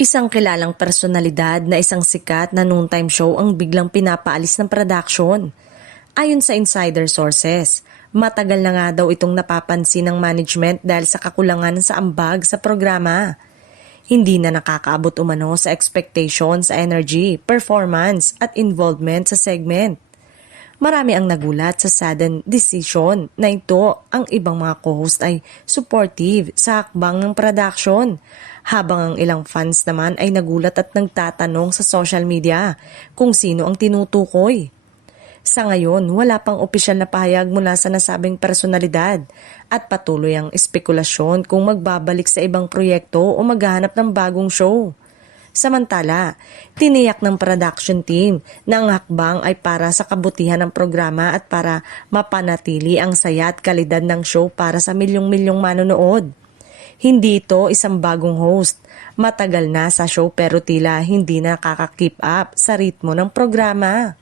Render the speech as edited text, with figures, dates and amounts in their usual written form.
Isang kilalang personalidad na isang sikat na noontime show ang biglang pinapaalis ng production. Ayon sa insider sources, matagal na nga daw itong napapansin ng management dahil sa kakulangan sa ambag sa programa. Hindi na nakakaabot umano sa expectations sa energy, performance at involvement sa segment. Marami ang nagulat sa sudden decision na ito. Ang ibang mga co-host ay supportive sa hakbang ng production, habang ang ilang fans naman ay nagulat at nagtatanong sa social media kung sino ang tinutukoy. Sa ngayon, wala pang opisyal na pahayag mula sa nasabing personalidad at patuloy ang espekulasyon kung magbabalik sa ibang proyekto o maghahanap ng bagong show. Samantala, tiniyak ng production team na ang hakbang ay para sa kabutihan ng programa at para mapanatili ang saya at kalidad ng show para sa milyong-milyong manonood. Hindi ito isang bagong host. Matagal na sa show pero tila hindi nakaka-keep up sa ritmo ng programa.